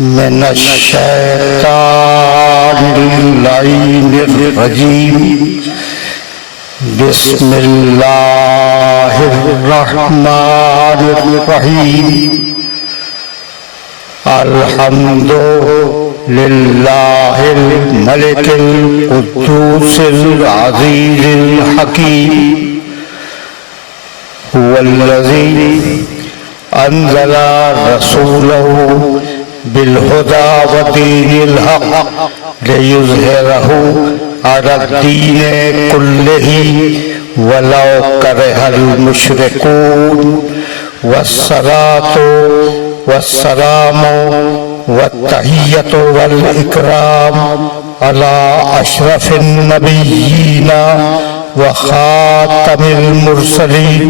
मिनश्शैतानिर्रजीम बिस्मिल्लाहिर्रहमानिर्रहीम अल्हम्दुलिल्लाहिल मलिकिल कुद्दूसिल अज़ीज़िल हकीम हुवल्लज़ी अंज़ला रसूलहू बिलहुदा व दीनिल हक़ लियुज़हिरहू अलद्दीनि कुल्लिही वलौ करहल मुशरिकून वस्सलातु वस्सलामु वत्तहिय्यतु वल इकराम अला अशरफिन नबिय्यीना व खातमिल मुरसलीन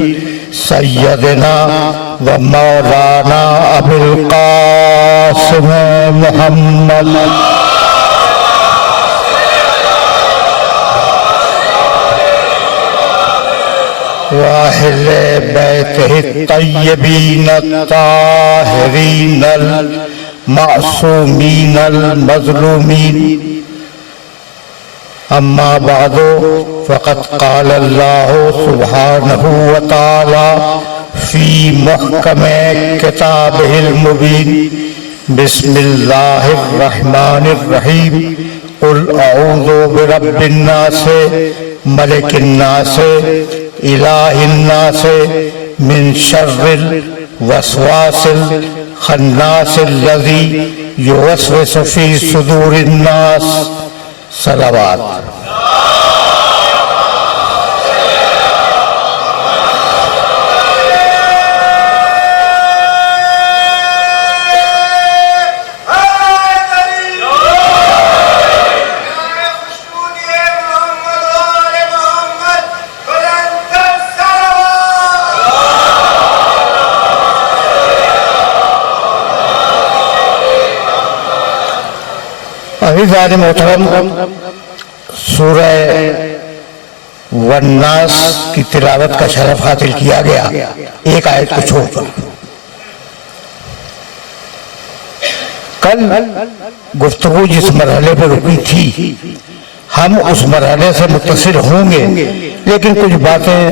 सय्यदना व मौलाना अबुल कासिम मुहम्मद वाहिले बैतिहि तय्यबीन ताहिरीन मासूमीन मज़लूमीन अम्मा बादो फ़क़द क़ाल अल्लाहु सुब्हानहु व तआला फ़ी मुहकमे किताबिहिल मुबीन बिस्मिल्लाहिर रहमानिर रहीम क़ुल अऊज़ु बिरब्बिन नास मलिकिन नास इलाहिन नास मिन शर्रिल वसवासिल खन्नासिल लज़ी युवस्विसु फ़ी सुदूरिन नास। सलावत। अज़ीज़ान मोहतरम, सूरह वन्नास की तिलावत का शरफ हासिल किया गया एक आयत को छोड़कर। कल गुफ्तगू जिस मरहले पर रुकी थी, हम उस मरहले से मुत्तसिल होंगे, लेकिन कुछ बातें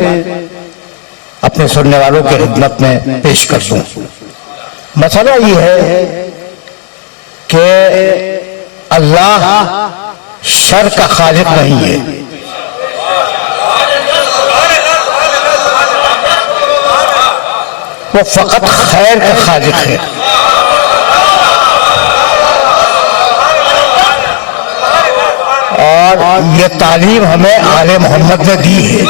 अपने सुनने वालों की खिदमत में पेश कर दूं। मसला ये है कि अल्लाह शर का खालिक नहीं है, वो फकत खैर का खालिक है। और ये तालीम हमें आले मोहम्मद ने दी है।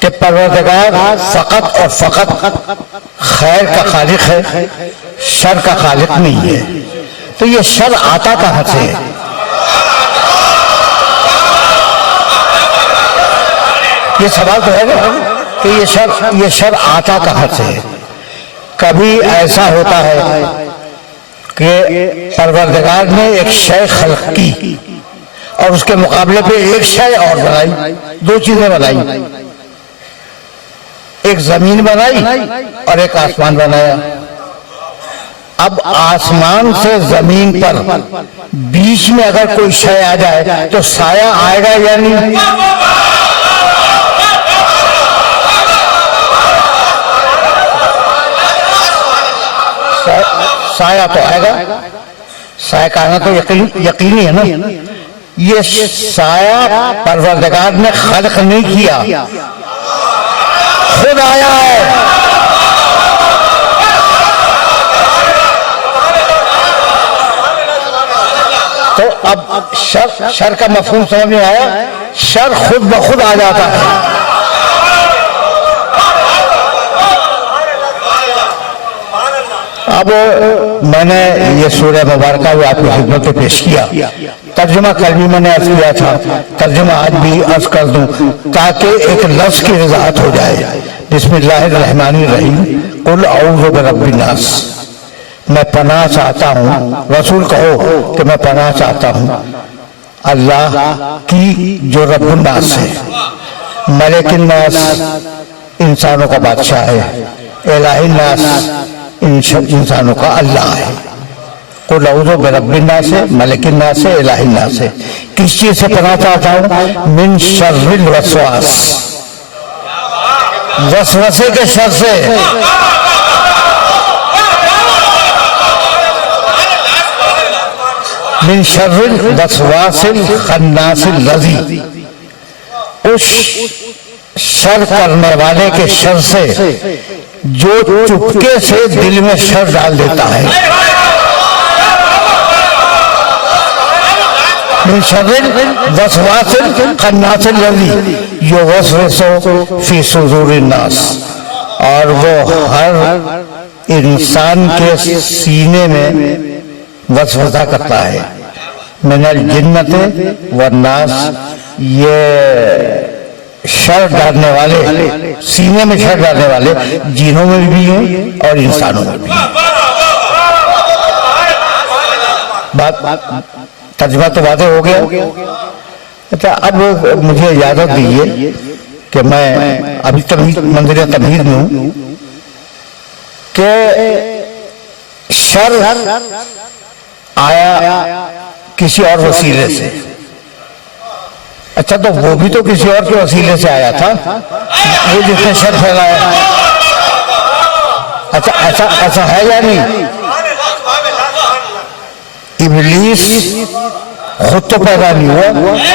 कि परवरदिगार फकत और फकत खैर का खालिक है, शर का खालिक नहीं है। तो ये शर आता कहां से है? ये सवाल तो है ना कि ये शर आता कहां से है? कभी ऐसा होता है कि परवरदिगार ने एक शय खल्क की और उसके मुकाबले पे एक शय और बनाई, दो चीजें बनाई, एक जमीन बनाई और एक आसमान बनाया। अब आसमान से जमीन पर बीच में अगर कोई शय आ जाए तो साया आएगा या नहीं? साया तो आएगा, साया का आना तो यकीनी है ना। ये साया परवरदिगार ने खल्क नहीं किया, खुद आया है। तो अब शर का मफहूम समझ में आया? शर खुद ब खुद आ जाता है। अब मैंने ये सूरह मुबारक आपकी खिदमत में पेश किया। तर्जुमा कल भी मैंने अर्ज किया था, तर्जुमा आज भी अर्ज कर दूं ताकि एक लफ्ज की वजाहत हो जाए। बिस्मिल्लाहिर्रहमानिर्रहीम कुल औज़ु बिरब्बिन नास, मैं पनाह चाहता हूँ। रसूल कहो कि मैं पनाह चाहता हूँ अल्लाह की जो रब्बुन नास है, मलिकिन नास, इंसानों का बादशाह है, इलाही नास इंसानों का अल्लाह है। कुल औज़ु बिरब्बिन नास है, मलिकिन नास है, इलाही नास है। किस चीज से पनाह चाहता हूं? मिन शर्रिल वसवास, वसवसे के शर से। मिन शर्रिल वसवासिल खन्नासिल लज़ी, उस शर करने वाले के शर से जो चुपके से दिल में शर डाल देता है। मिन शर्रिल वसवासिल खन्नासिल लज़ी युवस्विसु फी सुदूरिन नास, और वो हर इंसान के सीने में वसवसा करता है। मिनल जिन्नते व नास, ये शर डालने वाले, सीने में शर डालने वाले जिनों में भी हैं और इंसानों में भी हैं। बात तर्जुमा तो वादे हो गया। अच्छा, अब मुझे इजाजत दीजिए कि मैं अभी तमीज मंदिर तमीज में हूं कि शर आया किसी और वसीले से। अच्छा, तो वो भी तो किसी और के वसीले से आया था, वो जिसने शर फैलाया। अच्छा, ऐसा ऐसा है या नहीं? इब्लीस खुद तो पैदा नहीं हुआ,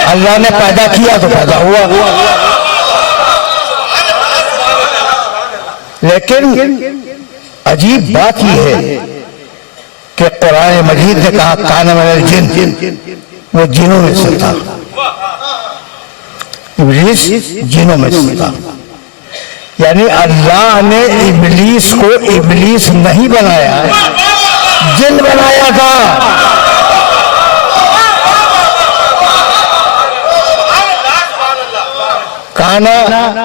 अल्लाह ने पैदा किया तो पैदा हुआ। लेकिन अजीब बात यह है कि कुरान मजीद ने कहा कान मिनल जिन, वो जिनों में से था। इब्लीस जिनों में से था, यानी अल्लाह ने इब्लीस को इब्लीस नहीं बनाया, जिन बनाया था। काना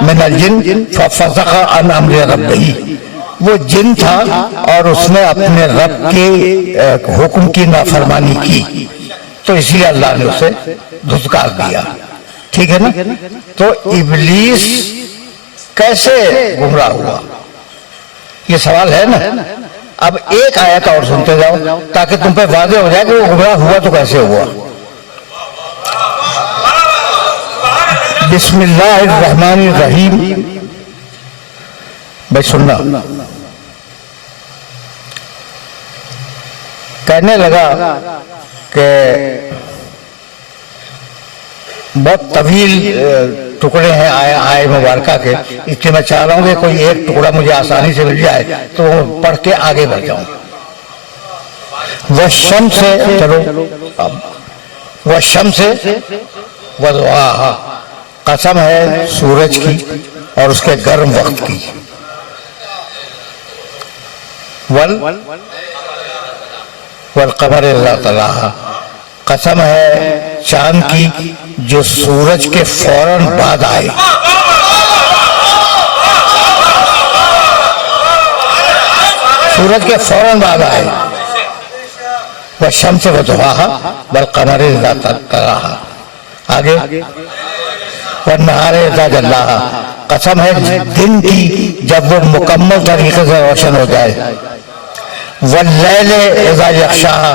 मिनल जिन फफ़ज़क़ अन अम्रि रब्बिही, वो जिन था और उसने अपने रब के हुक्म की नाफरमानी की, तो इसलिए अल्लाह ने उसे धुतकार दिया। ठीक है ना? तो इब्लीस कैसे गुमराह हुआ, ये सवाल है ना। अब एक आयत और सुनते जाओ ताकि तुम पे वाज़ेह हो जाए कि वो गुमराह हुआ तो कैसे हुआ। बिस्मिल्लाहिर्रहमानिर्रहीम। भाई सुनना। कहने लगा कि बहुत तवील टुकड़े हैं आय मुबारका के, इसलिए मैं चाह रहा हूँ कि कोई एक टुकड़ा मुझे आसानी से मिल जाए तो पढ़ के आगे बढ़ जाऊं। वह शम से, चलो वह शम से वज़ुहाहा, कसम है सूरज की और उसके गर्म वक्त की। वल क़मर इज़ा तलाहा, कसम है चांद की जो सूरज के फौरन बाद आए। सूरज के फौरन बाद आए। वह शम्स वज़ुहाहा वल क़मर इज़ा तलाहा। आगे वह नहार इज़ा जल्लाहा, कसम है दिन की जब वो मुकम्मल तरीके से रोशन हो जाए। वल्लैल इज़ा यग़शाहा,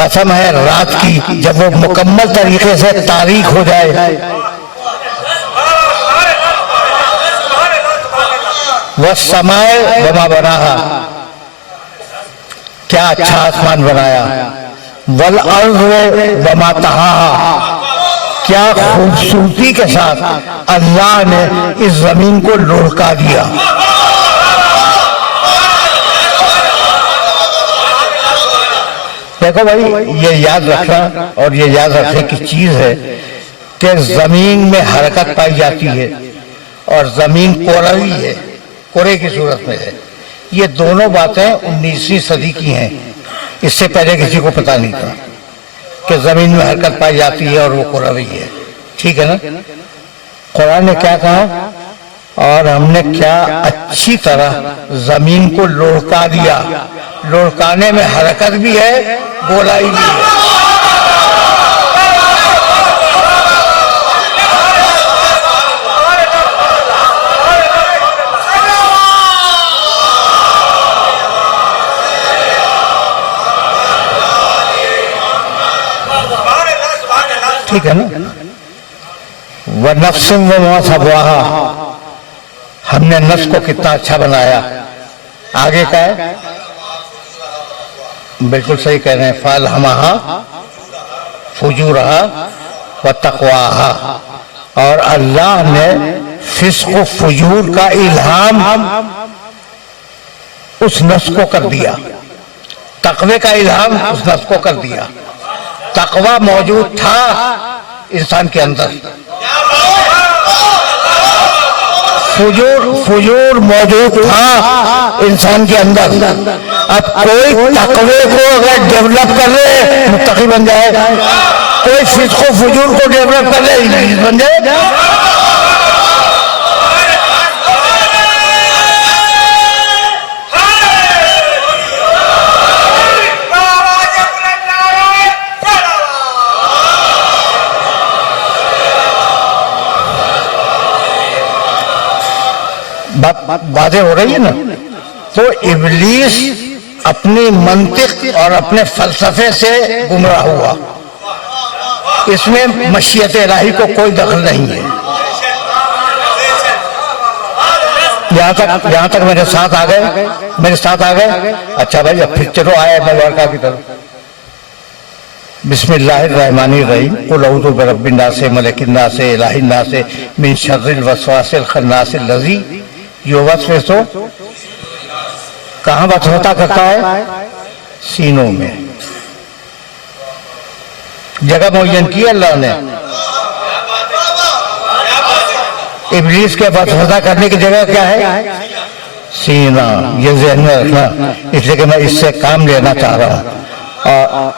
कसम है रात की जब वो मुकम्मल तरीके से तारीख हो जाए। वह समाए वमा बनाहा, क्या अच्छा आसमान बनाया। वल अर्ज़ वमा तहाहा, क्या खूबसूरती के साथ अल्लाह ने इस जमीन को लुढ़का दिया। देखो भाई, ये याद रखना और ये याद रखने की चीज है कि जमीन में हरकत पाई जाती है और जमीन कोरवी है, कोरे की सूरत में है। ये दोनों बातें 19वीं सदी की हैं, इससे पहले किसी को पता नहीं था कि जमीन में हरकत पाई जाती है और वो कोरवी है। ठीक है ना? कुरान ने क्या कहा, और हमने क्या अच्छी तरह जमीन को लुढ़का दिया। लुढ़काने में हरकत भी है, गोलाई भी है। ठीक है ना। व नफ्सिन व मा सवाहा, हमने नफ्स को कितना अच्छा बनाया। आगे का है, बिल्कुल सही कह रहे हैं, फअल्हमहा फुजूरहा व तक़वाहा, और अल्लाह ने फिस्क व फुजूर का इल्हाम उस नफ्स को कर दिया, तक़वे का इल्हाम उस नफ्स को कर दिया। तक़वा मौजूद था इंसान के अंदर, फुजूर मौजूद था इंसान के अंदर। अब कोई तक़वे को अगर डेवलप कर ले मुत्तकी बन जाए, कोई फिस्क व फुजूर को डेवलप कर ले इब्लीस बन जाए। बात वाज़ेह हो रही है ना। तो इब्लीस अपनी मंतिक और अपने फलसफे से गुमराह हुआ, इसमें मशीयत इलाही को कोई दखल नहीं है। यहाँ तक मेरे साथ आ गए। अच्छा भाई, अब फिर चलो आए मुबारका की तरफ। बिस्मिल्लाहिर्रहमानिर्रहीम, कुल औज़ु बिरब्बिन नास, मलिकिन नास, इलाहिन नास, मिन शर्रिल वस्वासिल खन्नासिल लज़ी युवस्विसु। कहाँ वसवसा करता है? सीनों में। जगह मुअय्यन की अल्लाह ने। इब्लीस के वसवसा करने की जगह क्या है? सीना। ये ज़हन में रखना, इसलिए कि मैं इससे काम लेना चाह रहा हूँ।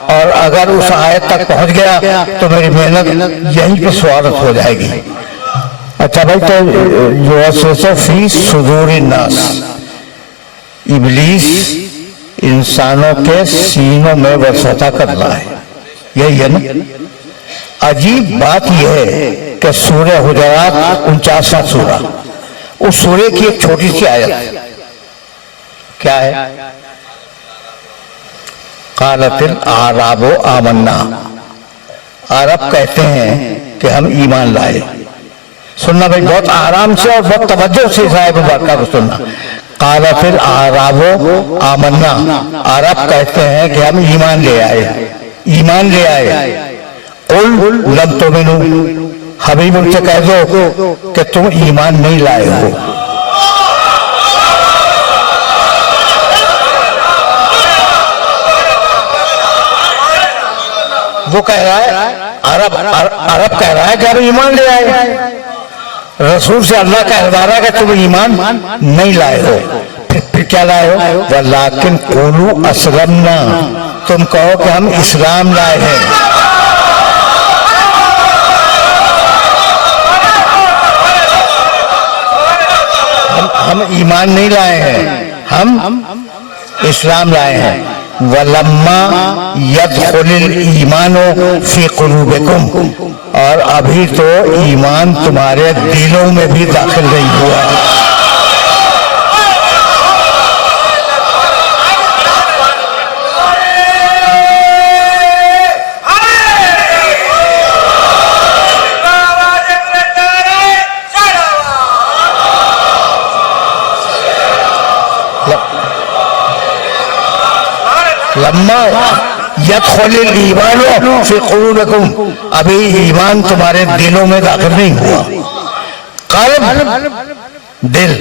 और अगर उस आयत तक पहुंच गया तो मेरी मेहनत यहीं पे स्वागत हो जाएगी। अच्छा भाई, तो फी सुदूरिन नास, इब्लीस इंसानों के सीनों में वसवसा कर रहा है, यही है ना। अजीब बात यह है कि सूरह हुजरात 49वां सूरा, उस सूरे की एक छोटी सी आयत क्या है? क़ालतिल आराबो आमन्ना, अरब कहते हैं कि हम ईमान लाए। सुनना भाई, बहुत आराम से और बहुत तवज्जो से साहिब मुबारका को सुनना। क़ालतिल आराबो आमन्ना, अरब कहते हैं कि हम ईमान ले आए। कुल लब तुमिनु, हबीब उनसे कह दो कि तुम ईमान नहीं लाए हो। वो कह रहा है, अरब कह रहा है कि हम ईमान ले आए। रसूल से अल्लाह का इरदार है कि तुम ईमान नहीं लाए हो। फिर क्या लाए हो? वलाकिन क़ूलू अस्लमना, तुम कहो कि हम इस्लाम लाए हैं। हम ईमान नहीं लाए हैं, हम इस्लाम लाए हैं। वलम्मा यदखुलिल ईमानो फी कुलूबिकुम, और अभी तो ईमान तुम्हारे दिलों में भी दाखिल नहीं हुआ। लम्मा यदखुलिल ईमानो फी कुलूबिकुम, अभी ईमान तुम्हारे दिलों में दाखिल नहीं हुआ। क़ल्ब दिल,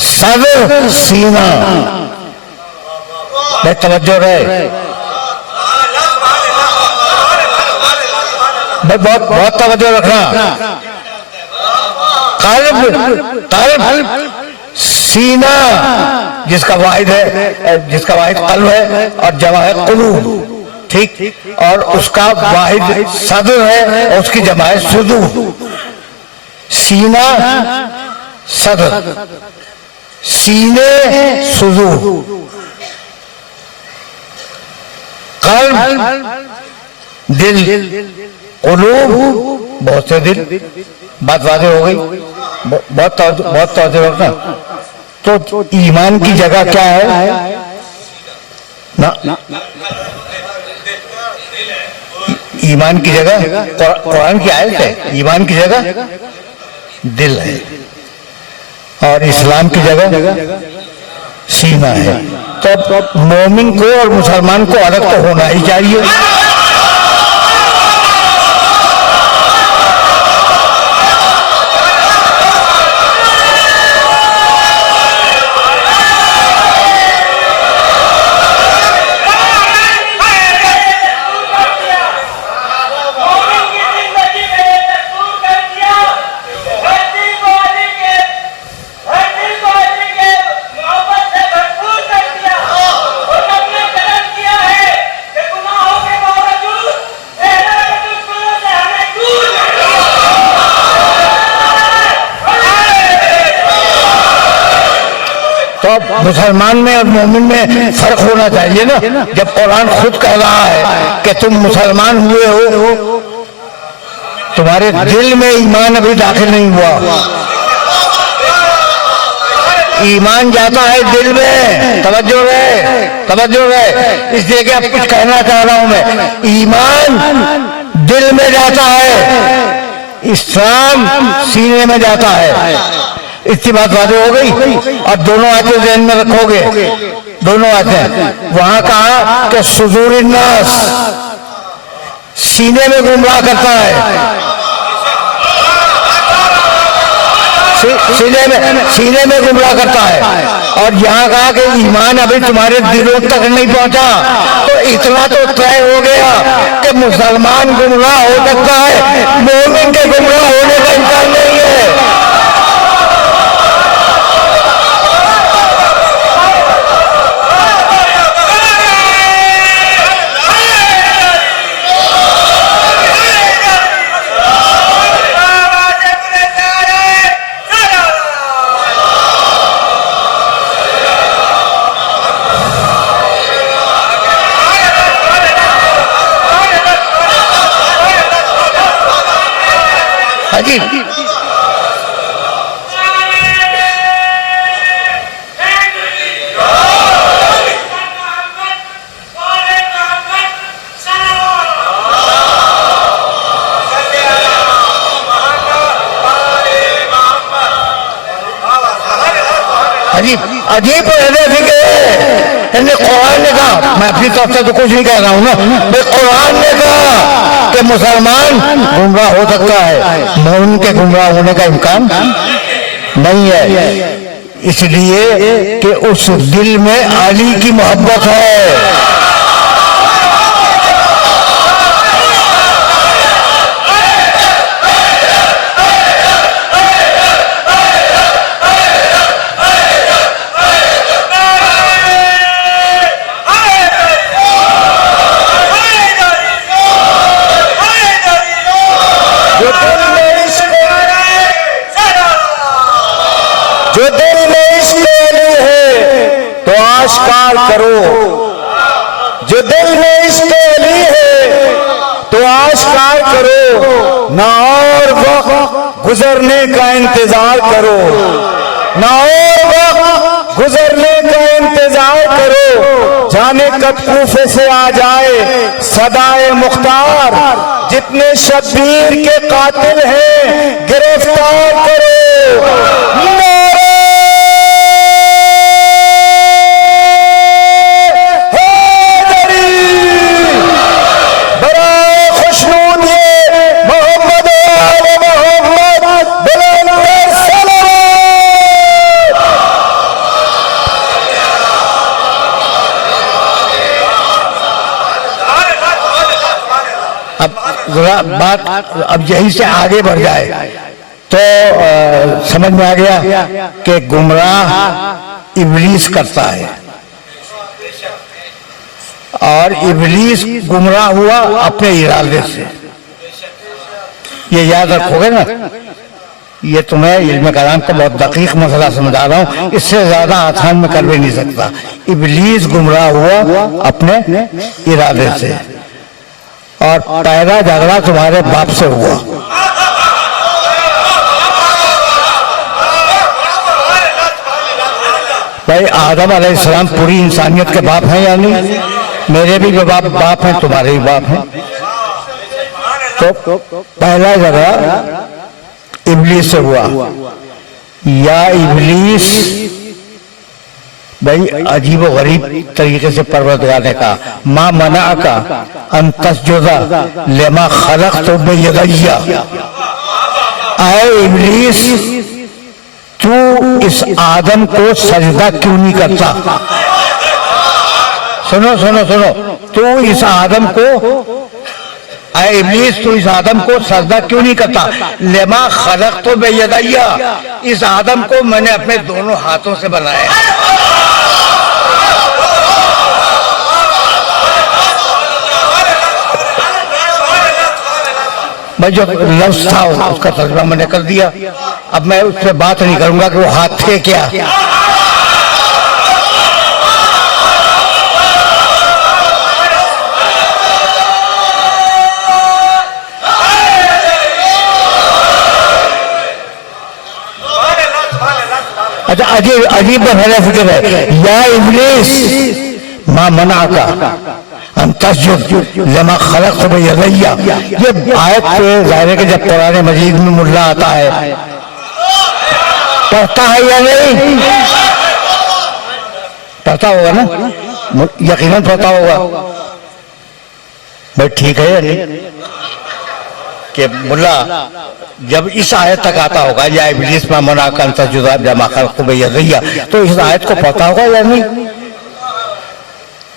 सदर सीना। मैं तवज्जो रहे भाई, बहुत तवज्जो रखना। क़ल्ब सीना, जिसका वाहिद कल्ब है और जमा है कुलूब, ठीक, और उसका वाहिद सदर है और उसकी जमा है सुदूर। सीना सदर, सीने सुदूर, कल्ब दिल, कुलूब बहुत से दिल। बात वाज़ेह हो गई। बहुत तवज्जो रखना। तो ईमान की जगह क्या है ना? ईमान की जगह कुरान की आयत है, ईमान की जगह दिल है और इस्लाम की जगह सीना है। तो मोमिन को और मुसलमान को अलग तो होना ही चाहिए। तो मुसलमान में और मोमिन में फर्क होना चाहिए ना। जब कुरान खुद कह रहा है कि तुम मुसलमान हुए हो, तुम्हारे दिल में ईमान अभी दाखिल नहीं हुआ। ईमान जाता है दिल में, तवज्जो है, इसलिए कि अब कुछ कहना चाह रहा हूं मैं। ईमान दिल में जाता है, इस्लाम सीने में जाता है। इतनी बात वादे हो गई। और दोनों आयतें ध्यान में रखोगे, दोनों आयतें। वहां कहा कि सुजूर नास, सीने में गुमराह करता है, सीने में गुमराह करता है। और यहाँ कहा कि ईमान अभी तुम्हारे दिलों तक नहीं पहुंचा। तो इतना तो तय हो गया कि मुसलमान गुमराह हो सकता है, मोमिन के गुमराह होने का इम्कान नहीं है। अजीब इन्हें कुरान ने कहा, मैं अपनी तरफ से तो कुछ नहीं कह रहा हूं ना, मैं कुरान ने कहा कि मुसलमान गुमराह हो सकता है, मोमिन के गुमराह होने का इम्कान नहीं है। इसलिए कि उस दिल में अली की मोहब्बत है। जो दिल में इश्क अली है तो आश्कार करो, जो दिल में इश्क अली है तो आश्कार करो, ना और वक्त गुजरने का इंतजार करो, ना और वक्त गुजरने का इंतजार करो, जाने कब कूफे से आ जाए सदाए मुख्तार, जितने शब्बीर के कातिल हैं गिरफ्तार करो। बात अब यही से आगे बढ़ जाए तो समझ में आ गया कि गुमराह इब्लीस करता है और इब्लीस गुमराह हुआ अपने इरादे से। ये याद रखोगे ना, ये तुम्हें इल्म कलाम का बहुत दकीक मसला समझा रहा हूँ, इससे ज्यादा आसान में कर भी नहीं सकता। इब्लीस गुमराह हुआ अपने इरादे से और पहला झगड़ा तुम्हारे बाप से हुआ। भाई आदम अलैहिस्सलाम पूरी इंसानियत के बाप हैं या नहीं? मेरे भी बाप हैं, तुम्हारे भी बाप हैं। तो पहला जगह इब्लीस से हुआ, या इब्लीस, भाई अजीब व गरीब तरीके से परवरदिगार ने कहा, मां मना का अंतस्जुदा लेमा खलक तो बेयदैया, आए इब्लीस तू इस आदम को सजदा क्यों नहीं करता। सुनो सुनो सुनो, तू इस आदम को, आए इब्लीस तू इस आदम को सजदा क्यों नहीं करता। लेमा खलक तो बेयदैया, इस आदम को मैंने अपने दोनों हाथों से बनाया। भाई जो लफ्ज था उसका तर्जुमा मैंने कर दिया। अब मैं उससे बात नहीं करूंगा कि वो हाथ थे क्या। अच्छा, अजीब अजीब फिक्र है, या इब्लीस मां मना का लमा खलक तो यदैया, ये आयत पे जाहिर के जब पुराने मजीद में मुल्ला आता है पढ़ता है या नहीं, पढ़ता होगा ना, यकीनन पढ़ता होगा। भाई ठीक है या नहीं कि मुल्ला जब इस आयत तक आता होगा, या इब्लीस मां मना का लमा खलक तो यदैया, तो इस आयत को पढ़ता होगा या नहीं।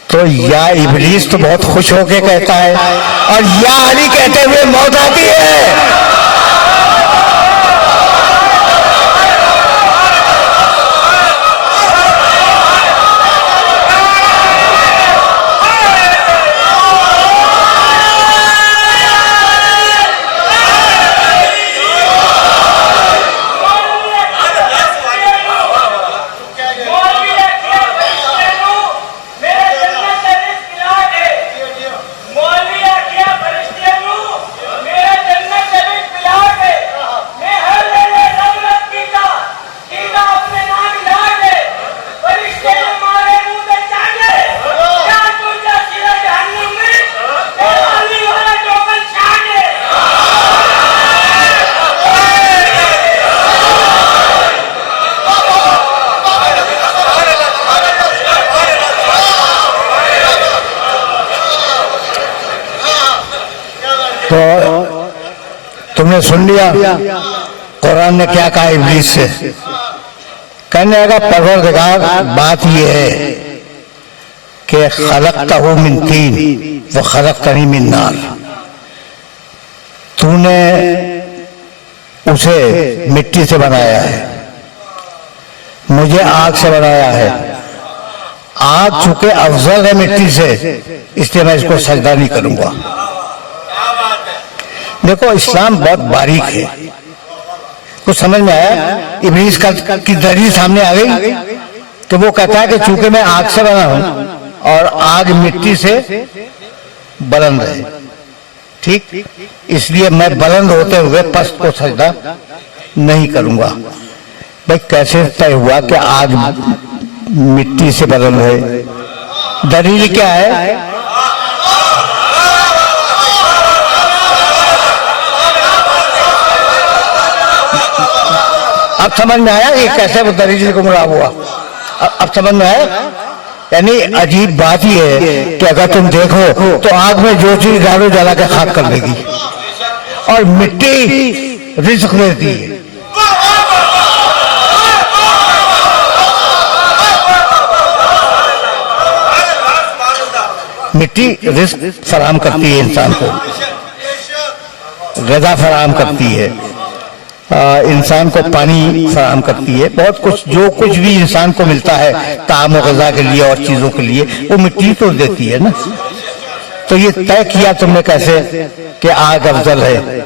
तो या इब्लीस तो बहुत खुश होके कहता है, और या अली कहते हुए मौत आती है। तो तुमने सुन लिया कुरान ने क्या कहा इब्लीस से। कहने लगा परवरदिगार बात यह है कि खलक़तहू मिन तीन व खलक़तनी मिन नार, तूने उसे मिट्टी से बनाया है, मुझे आग से बनाया है। आग चूंकि अफजल है मिट्टी से, इसलिए मैं इसको सजदा नहीं करूंगा। देखो इस्लाम बहुत बारीक है, कुछ समझ में आया। इब्लीस की दलील सामने आ गई कि वो कहता है कि चूंकि मैं आग से बना हूं और आग मिट्टी से बुलंद है, ठीक, इसलिए मैं बुलंद होते हुए पस्त को सजदा नहीं करूंगा। भाई कैसे तय हुआ कि आग मिट्टी से बुलंद है? दलील क्या है? अब समझ में आया कि कैसे वो दलील गुमराह हुआ? अब समझ में आया। यानी अजीब बात ही है कि अगर तुम देखो तो आग में जो चीज डालो जला के खाक कर देगी, और मिट्टी रिज़्क़ देती है। मिट्टी रिज़्क़ फराहम करती है, इंसान को ग़िज़ा फराहम करती है, इंसान को पानी फराहम करती है, बहुत कुछ जो कुछ भी इंसान को मिलता है ताम और ग़िज़ा के लिए और चीज़ों के लिए वो मिट्टी तो देती है ना। तो ये तय किया तुमने कैसे कि आग अफजल है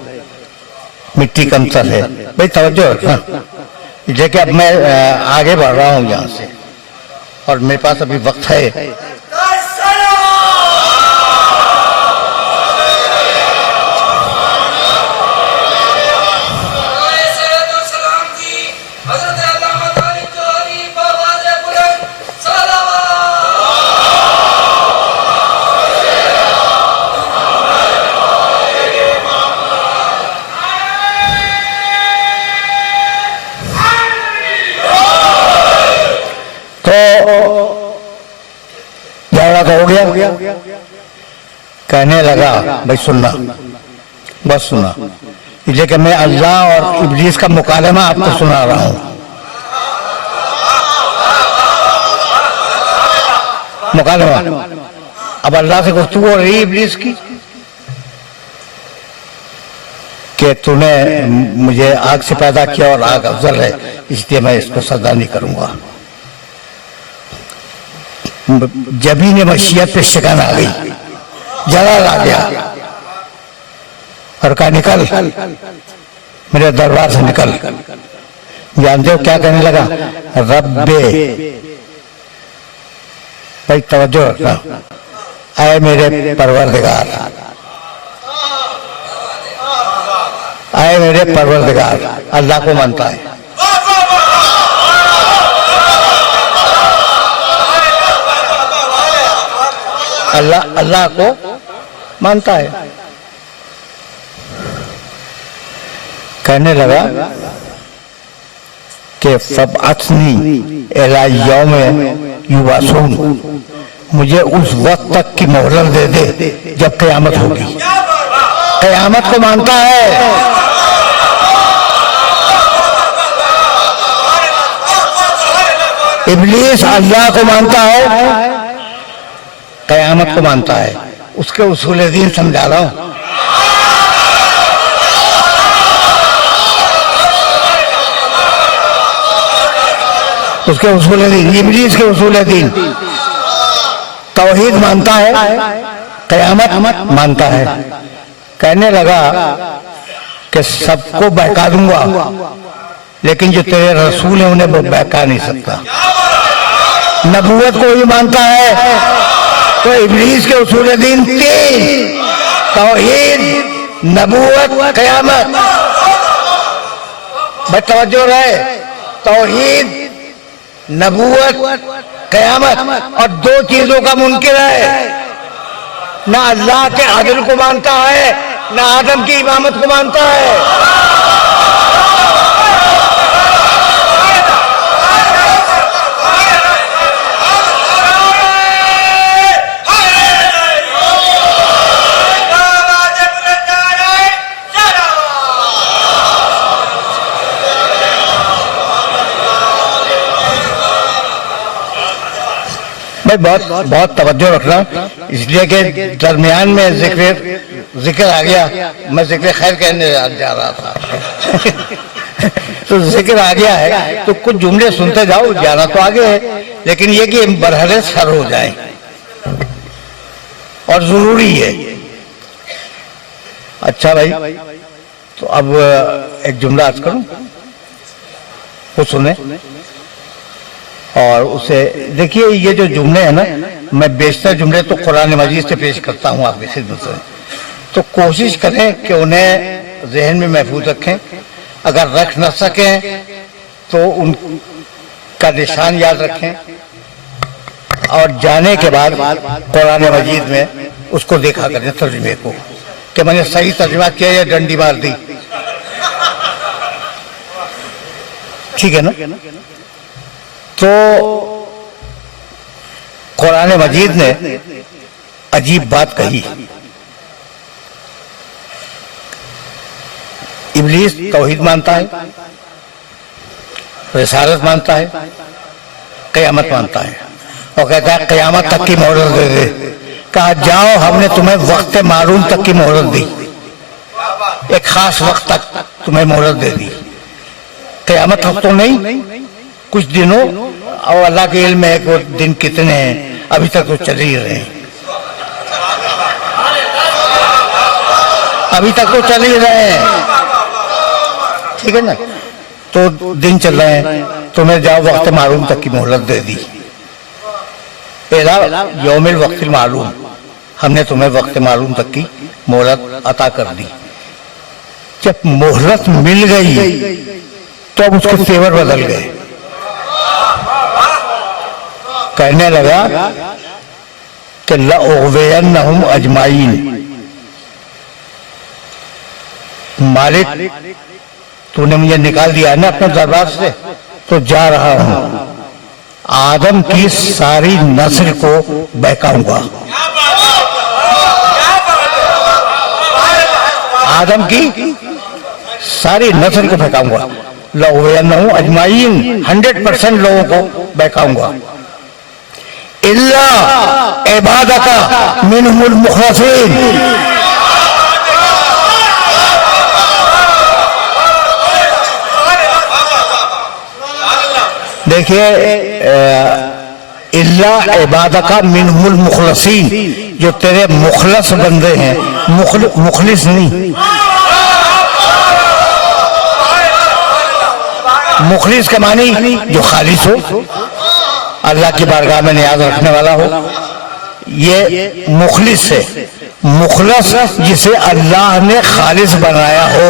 मिट्टी कमतर है? भाई तवज्जो रखना। देखिए अब मैं आगे बढ़ रहा हूँ यहाँ से, और मेरे पास अभी वक्त है। गया? कहने लगा भाई सुनना, बस सुना, लेकिन मैं अल्लाह और इब्लीस का मुकालमा आपको सुना रहा हूं। मुकालमा, अब अल्लाह से गुफ्तगू हो रही इब्लीस की कि तूने मुझे आग से पैदा किया और आग अफजल है, इसलिए मैं इसको सजा नहीं करूंगा। जबी ने मशीयत पे शिकन आ गई, जलाल आ गया और कहा निकल मेरे दरबार से निकल। जानते हो क्या कहने लगा? रब्बे, भाई तवज्जो रखना, आए मेरे परवरदिगार, आए मेरे परवरदिगार, अल्लाह को मानता है। अल्लाह को मानता है। कहने लगा कि फबअथनी इला यौम युबासून, मुझे उस वक्त तक की मोहलत दे दे जब क़यामत होगी। क़यामत को मानता है। इब्लीस अल्लाह को मानता है, क़यामत को मानता है। उसके उसूल दीन समझा रहा हूं। उसके उसूल दीन, इब्लीस के उसूल दीन, तौहीद मानता है, क़यामत मानता है। कहने लगा कि सबको बहका दूंगा, लेकिन जो तेरे रसूल हैं उन्हें बहका नहीं सकता। नबूवत को ही मानता है। तो इब्लीस के उसूल दीन तीन: तौहीद, नबूवत, क़यामत। बस तवज्जो रहे, तौहीद, नबूवत, क़यामत, और दो चीजों का मुनकिर है। ना अल्लाह के अदल को मानता है, ना आदम की इमामत को मानता है। भाई बहुत तवज्जो रखना, इसलिए कि दरमियान में जिक्र आ गया। मैं जिक्र खैर कहने जा रहा था तो जिक्र आ गया है तो कुछ जुमले सुनते जाओ, जाना तो आगे है, लेकिन ये कि बरहरे सर हो जाए और जरूरी है। अच्छा भाई, तो अब एक जुमला अर्ज करूं, वो सुने और उसे देखिए। ये जो जुमले हैं ना, मैं बेशतर जुमले तो कुरान मजीद से पेश करता हूँ आपकी खिदमत में, तो कोशिश करें कि उन्हें जहन में महफूज रखें। अगर रख न सकें तो उनका निशान याद रखें, और जाने के बाद कुरान मजीद में उसको देखा करें तर्जुमे को, कि मैंने सही तर्जुमा किया या डंडी मार दी। ठीक है ना? तो कुरान मजीद ने अजीब बात कही। इब्लीस तौहीद मानता है, रिसालत मानता है, क़यामत मानता है, और कहता है क़यामत तक की मोहलत दे दे। कहा जाओ, हमने तुम्हें वक्त मालूम तक की मोहलत दी, एक खास वक्त तक तुम्हें मोहलत दे दी। क़यामत तक तो नहीं, कुछ दिनों, और अल्लाह के इल्म है कि वो दिन कितने हैं, अभी तक तो चल ही रहे हैं, अभी तक तो चल ही रहे हैं। ठीक है ना? तो दिन चल रहे हैं, तुम्हें जाओ वक्त मालूम तक की मोहलत दे दी। पहला यौमिल वक्त मालूम, हमने तुम्हें वक्त मालूम तक की मोहलत अता कर दी। जब मोहलत मिल गई तो अब उसके तेवर बदल गए। कहने लगा कि लअग़वियन्नहुम अजमाइन, मालिक तूने मुझे निकाल दिया है ना अपने दरबार से, तो जा रहा हूं, आदम की सारी नस्ल को बहकाऊंगा। आदम की सारी नस्ल को बहकाऊंगा। लअग़वियन्नहुम अजमाइन, 100% लोगों को बहकाऊंगा। इल्ला इबादका मिनहुल मुखलसीन, देखिए इल्ला इबादका मिनहुल मुखलसीन, जो तेरे मुखलस बंदे हैं, मुखलिस नहीं, मुखलिस के मानी जो खालिस हो, अल्लाह की बारगाह में नियाज रखने वाला हो, ये मुखलिस है। मुखलस जिसे अल्लाह ने खालिस बनाया हो।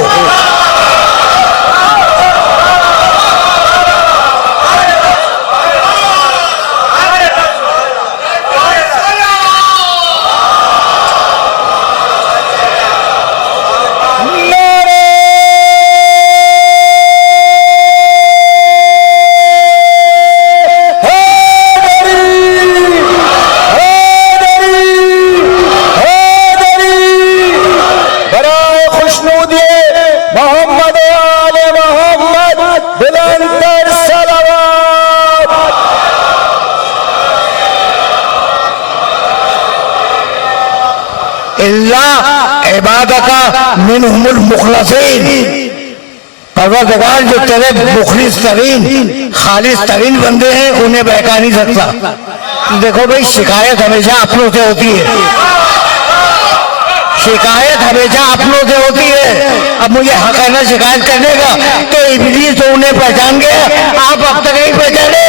इबादका मिनहुल मुखलसीन, परवरदिगार जो तेरे मुखलिस तरीन खालिस तरीन बंदे हैं उन्हें बहका नहीं सकता। देखो भाई, शिकायत हमेशा अपनों से होती है, शिकायत हमेशा अपनों से होती है। अब मुझे हक है ना शिकायत करने का, तो इब्लीस तो उन्हें पहचान गया, आप अब तक नहीं पहचाने।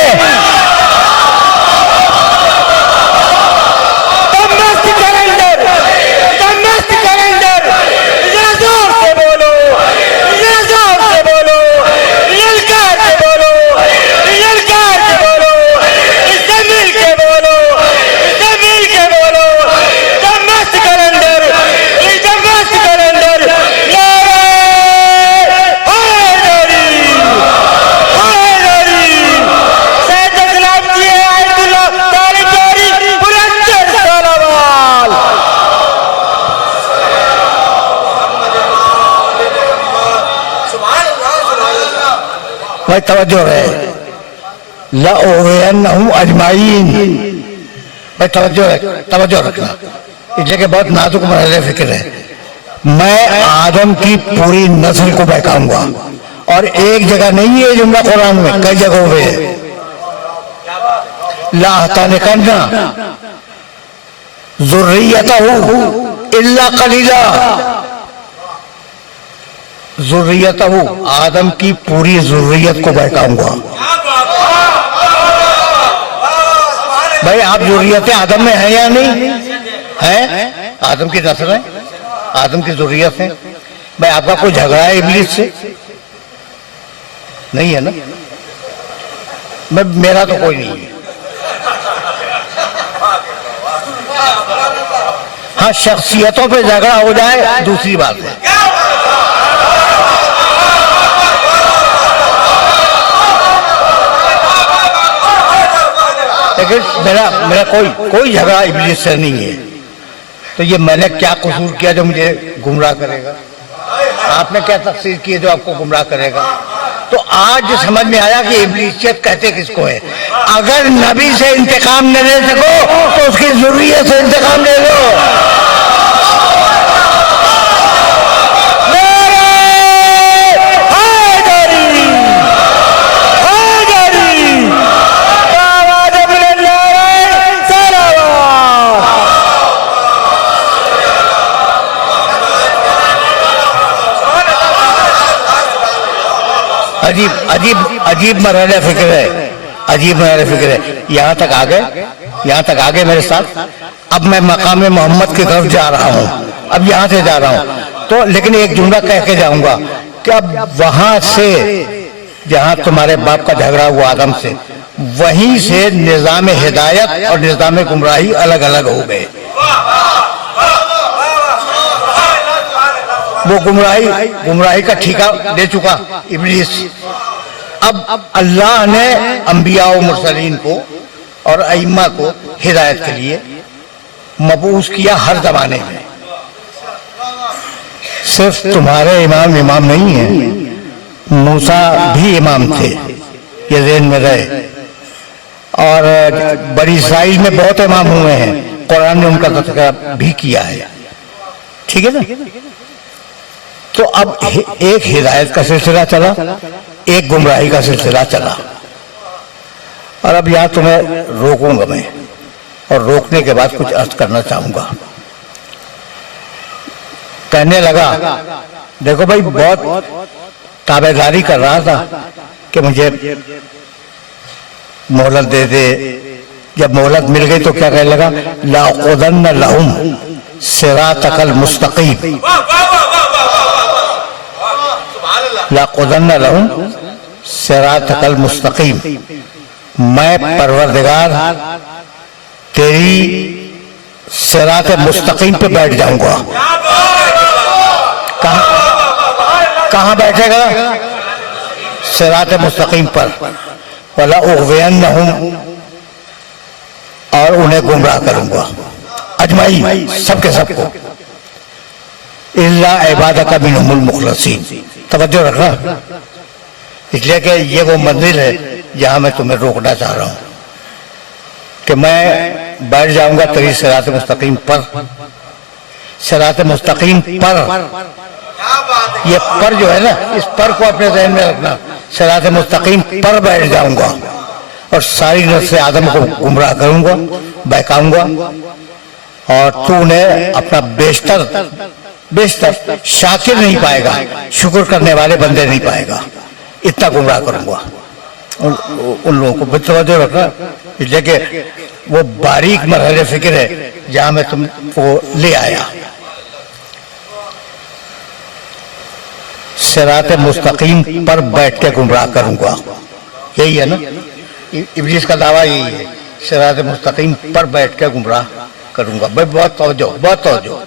भाई तवज्जो है, लअग़वियन्नहुम अजमाइन, भाई तवज्जो रखना, इसलिए कि बहुत नाजुक मरहले फिक्र है। मैं आदम की पूरी नस्ल को बहकाऊंगा, और एक जगह नहीं है जुमला कुरान में, कई जगहों पे है। लाअहतनिकन्ना ज़ुर्रियतहु इल्ला क़लीला, ज़ुर्रियतहु आदम की पूरी ज़ुर्रियत को बहकाऊंगा। भाई आप ज़ुर्रियत आदम में है या नहीं है? आदम की नस्ल है, आदम की ज़ुर्रियत है। भाई आपका कोई झगड़ा है इब्लीस से? नहीं है ना? मेरा तो कोई नहीं है। हाँ, शख्सियतों पे झगड़ा हो जाए दूसरी बात है। लेकिन मेरा कोई झगड़ा इब्लीस से नहीं है। तो ये मैंने क्या कसूर किया जो मुझे गुमराह करेगा? आपने क्या तफसीर की है जो आपको गुमराह करेगा? तो आज समझ में आया कि इब्लीसियत कहते किसको है। अगर नबी से इंतकाम न ले सको तो उसकी ज़ुर्रियत से इंतकाम ले लो। अजीब मरहले फिक्र है, अजीब मरहले फिक्र है। यहाँ तक आ गए मेरे साथ। अब मैं मकाम मोहम्मद की तरफ जा रहा हूँ, अब यहाँ से जा रहा हूँ। तो लेकिन एक जुमला कह के जाऊंगा कि अब वहां से जहाँ तुम्हारे बाप का झगड़ा हुआ आदम से, वहीं से निज़ाम हिदायत और निज़ाम गुमराही अलग अलग हो गए। वो गुमराही का ठेका दे चुका इब्लीस। अब अल्लाह ने अंबिया और मुरसलीन को और अइम्मा को हिदायत के लिए मबूस किया हर जमाने में। सिर्फ तुम्हारे इमाम इमाम नहीं है, मूसा भी इमाम थे, ये ज़हन में रहे। और बड़ी इसराइल में बहुत इमाम हुए हैं, कुरान ने उनका तज़किरा भी किया है, ठीक है ना। तो अब एक हिदायत का सिलसिला चला, एक गुमराही का सिलसिला चला, और अब यहां तुम्हें रोकूंगा मैं, और रोकने के बाद कुछ अर्ज करना चाहूंगा। कहने लगा, देखो भाई, बहुत ताबेदारी कर रहा था कि मुझे मोहलत दे दे। जब मोहलत मिल गई तो क्या कहने लगा, लाक़ुदन्न लहुम सिरातकल मुस्तक़ीम, लाक़ुदन्न लहुम सिरातकल मुस्तक़ीम, मैं परवरदिगार तेरी सिरात मुस्तक़ीम पे बैठ जाऊंगा। कहां बैठेगा? सिरात मुस्तक़ीम पर। वला उग़वियन्नहुम, और उन्हें गुमराह करूंगा, अजमाई, सबके सबको, इल्ला इबादका मिनहुमुल मुख़लसीन। तवज्जो रखना, इसलिए कि ये वो मंजिल है जहां मैं तुम्हें रोकना चाह रहा हूं कि मैं बैठ जाऊंगा तेरी सिरात मुस्तक़ीम पर। सिरात मुस्तक़ीम पर, ये पर जो है ना, इस पर को अपने ज़हन में रखना। सिरात मुस्तक़ीम पर बैठ जाऊंगा और सारी नस्ल आदम को गुमराह करूंगा, बहकाऊंगा, और तू उन्हें अपना बेशतर शाकिर नहीं पाएगा, शुक्र करने वाले बंदे नहीं पाएगा, इतना गुमराह करूंगा उन लोगों को। तवज्जो रखना, इसलिए कि वो बारीक मरहले फिक्र है जहां मैं तुमको ले आया। सिरात मुस्तक़ीम पर बैठ के गुमराह करूंगा, यही है ना, इब्लीस का दावा यही है, सिरात मुस्तक़ीम पर बैठ के गुमराह करूंगा। भाई बहुत तवज्जो, बहुत तवज्जो।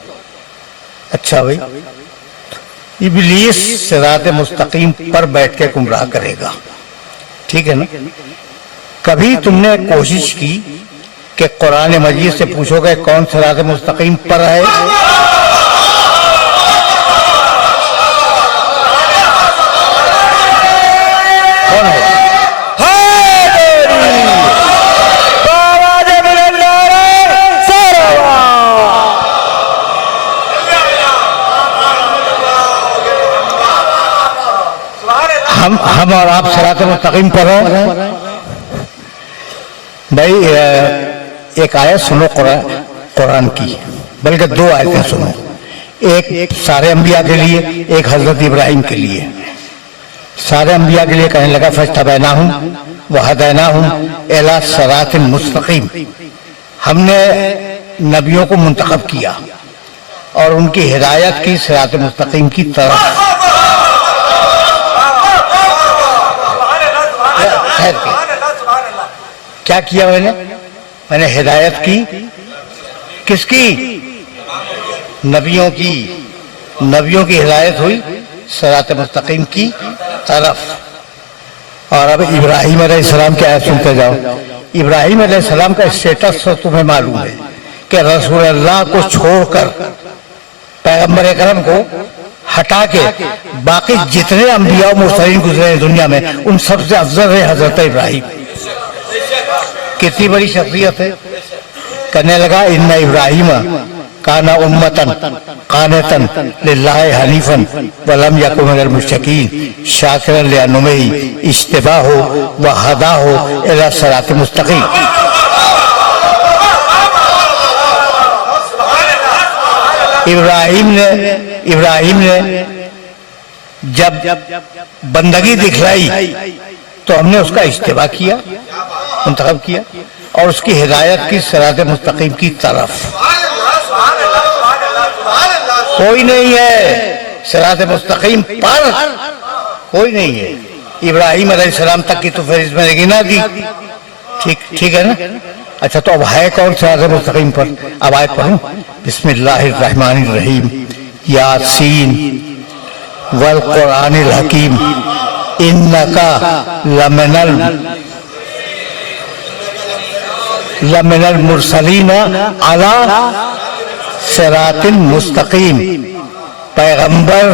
अच्छा भाई, इब्लीस सिरात मुस्तक़ीम पर बैठ के गुमराह करेगा, ठीक है ना। कभी तुमने कोशिश की कि कुरान मजीद से पूछोगे कौन सिरात मुस्तक़ीम पर है? कौन है? हम और आप सिरात मुस्तक़ीम पर हो। भाई एक आयत सुनो कुरान की, बल्कि दो आयतें सुनो, एक सारे अंबिया के लिए, एक हजरत इब्राहिम के लिए। सारे अंबिया के लिए कहने लगा, फज्तबैनाहुम व हदैनाहुम इला सिरातिन मुस्तक़ीम, हमने नबियों को मुंतखब किया और उनकी हिदायत की सिरात मुस्तक़ीम की तरफ। क्या किया मैंने हिदायत की, किसकी? नबियों की। नबियों की हिदायत हुई सिरात मुस्तक़ीम की तरफ। और अब इब्राहिम अलैहिस्सलाम की आयत सुनते जाओ। इब्राहिम अलैहिस्सलाम का स्टेटस तो तुम्हें मालूम है कि रसूल अल्लाह को छोड़कर, पैगंबर अकरम को हटा के बाकी जितने अंबिया और मुरसलीन गुजरे हैं दुनिया में, उन सबसे अफजल है हजरत इब्राहिम। कितनी बड़ी शख्सियत है। कहने लगा, इन्ना इब्राहिम काना उम्मतन कानतन लिल्लाहि हनीफन वलम यकुन मिनल मुश्रिकीन शाकिरन लिअनउमिही इज्तबाहु व हदाहु इला सिरातिल मुस्तक़ीम। इब्राहिम ने जब बंदगी दिखलाई तो हमने उसका इज्तिबा किया, मुंतखब किया, और उसकी हिदायत की सिरात मुस्तक़ीम की तरफ। कोई नहीं है सिरात मुस्तक़ीम पर, कोई नहीं है। इब्राहिम अलैहिस्सलाम तक की तो फिर इसमें गिना दी, ठीक है ना। अच्छा, तो अब है कौन सिरात मुस्तक़ीम पर? अब आयत पढ़ूं, बिस्मिल्लाहिर रहमानिर रहीम, यासीन वल कुरानिल हकीम इन्नका लमिनल मुरसलीन अला सिरातिल मुस्तक़ीम। पैगंबर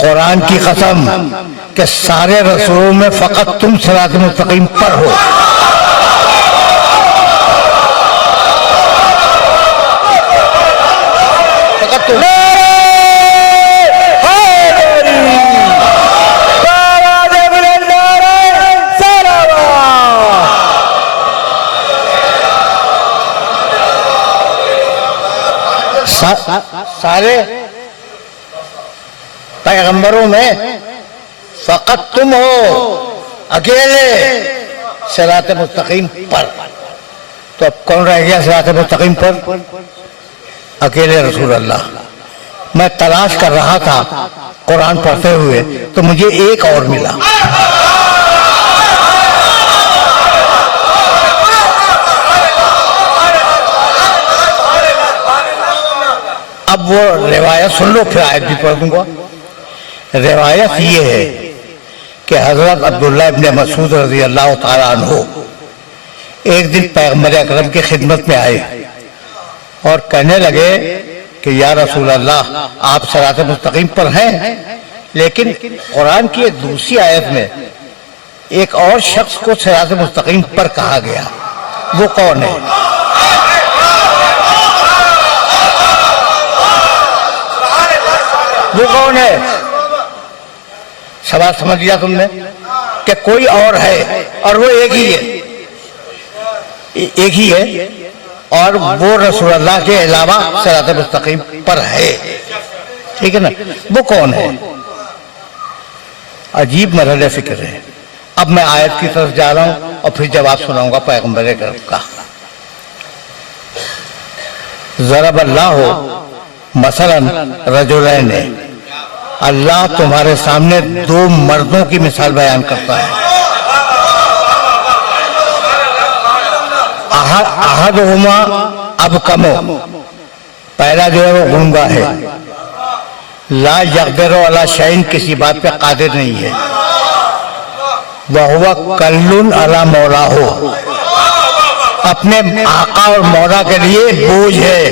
कुरान की कसम कि सारे रसूलों में फकत तुम सिरात मुस्तकीम पर हो। फकत तुम। सारे पैगंबरों में फकत तुम हो अकेले सिरात मुस्तकीम पर। तो अब कौन रह गया सिरात मुस्तकीम पर? अकेले रसूल अल्लाह। मैं तलाश कर रहा था कुरान पढ़ते हुए तो मुझे एक और मिला। अब वो रिवायत सुन लो, फिर आयत भी पढ़ दूंगा। रिवायत ये है कि हजरत अब्दुल्ला इब्ने मसूद रज़ी अल्लाह ताला अन्हु एक दिन पैगंबर अकरम की खिदमत में आए और कहने लगे कि या रसूल अल्लाह, आप सिरात मुस्तकीम पर हैं, लेकिन कुरान की एक दूसरी आयत में एक और शख्स को सिरात मुस्तकीम पर कहा गया, वो कौन है? वो कौन है? सवाल समझ लिया तुमने कि कोई और है और वो एक ही है, एक ही है और वो रसूल अल्लाह के अलावा सिरात मुस्तकीम पर है। ठीक है ना? वो कौन है? अजीब मरहले फिक्र है। अब मैं आयत की तरफ जा रहा हूं और फिर जवाब सुनाऊंगा पैगंबर का। ज़रब अल्लाह मसलन रजुलैन, अल्लाह तुम्हारे सामने दो मर्दों की मिसाल बयान करता है। अहदहुमा अबकमो, पहला जो है वो गूंगा है, ला यक़दिरु अला शैइन, किसी बात पे कादिर नहीं है, वहुवा कल्लुन अला मौलाहु, अपने आका और मौला के लिए बोझ है।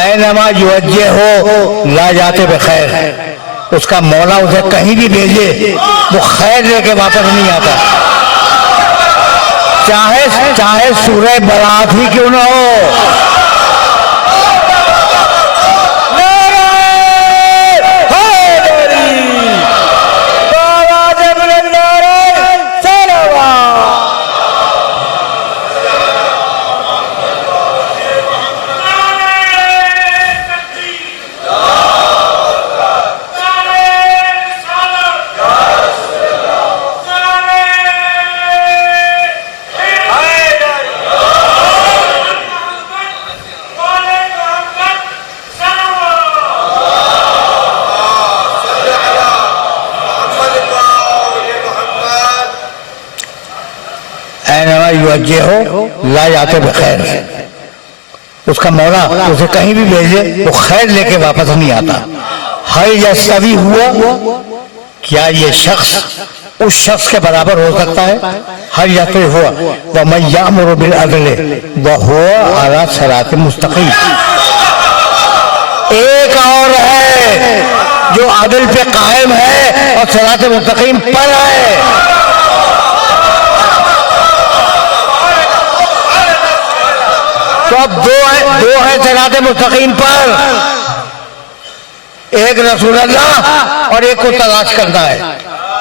ऐनमा युवज्जे हो ला जाते बखैर, उसका मौला उसे कहीं भी भेजे वो खैर लेके वापस नहीं आता, चाहे चाहे सूरह बरात ही क्यों ना हो। हो ला जाते बखैर, उसका मौला उसे कहीं भी भेजे वो खैर लेके वापस नहीं आता। हर यह सभी हुआ, क्या ये शख्स उस शख्स के बराबर हो सकता है? हर यह तो हुआ वह मैं यामुरु बिल अदल वह हुआ अला सिरात मुस्तकीम, एक और है जो अदल पे कायम है और सिरात मुस्तकीम पर है। तो अब दो है सिरात मुस्तकीम पर, एक रसूल अल्लाह और एक को तलाश करना है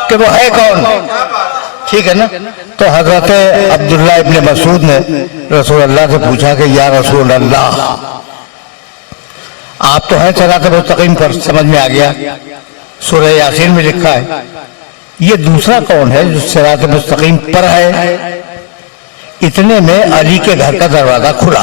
कि वो है कौन। ठीक है ना? तो हजरत अब्दुल्ला इब्ने मसूद ने रसूल अल्लाह से पूछा कि या रसूल अल्लाह, आप तो हैं सिरात मुस्तकीम पर, समझ में आ गया, सूरह यासीन में लिखा है, ये दूसरा कौन है जो सिरात मुस्तकीम पर है? इतने में अली के घर का दरवाजा खुला।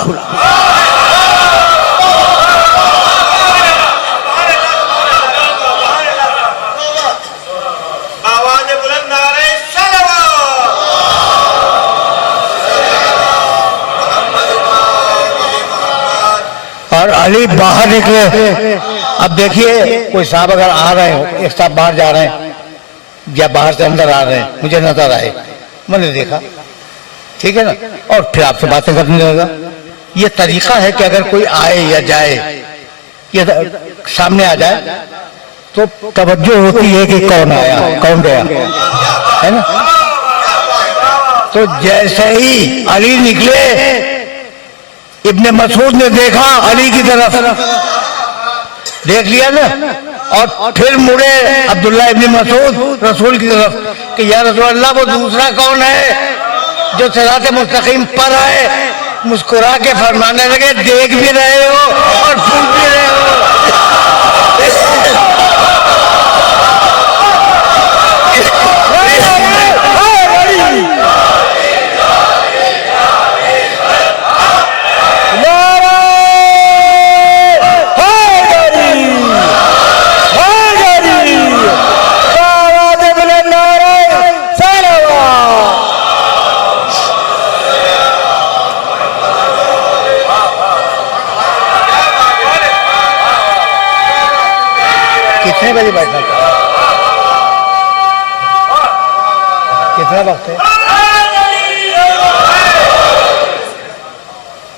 और अली बाहर निकले। अब देखिए कोई साहब अगर आ रहे हो, एक साहब बाहर जा रहे हैं या बाहर से अंदर आ रहे हैं, मुझे नजर आए, मैंने देखा, ठीक है ना, और फिर आपसे बातें करने लगेगा, ये तरीका है कि अगर कोई आए या जाए, ये सामने आ जाए तो तवज्जो होती है कि कौन आया कौन गया, है ना। तो जैसे ही अली निकले, इब्ने मसूद ने देखा अली की तरफ, देख लिया ना, और फिर मुड़े अब्दुल्ला इब्ने मसूद रसूल की तरफ कि या रसूल अल्लाह, वो दूसरा कौन है जो सिरात मुस्तकीम पर आए। मुस्कुरा के फरमाने लगे, देख भी रहे हो और पूछ भी रहे हो। कितने बजे बैठना था? कितना वक्त है?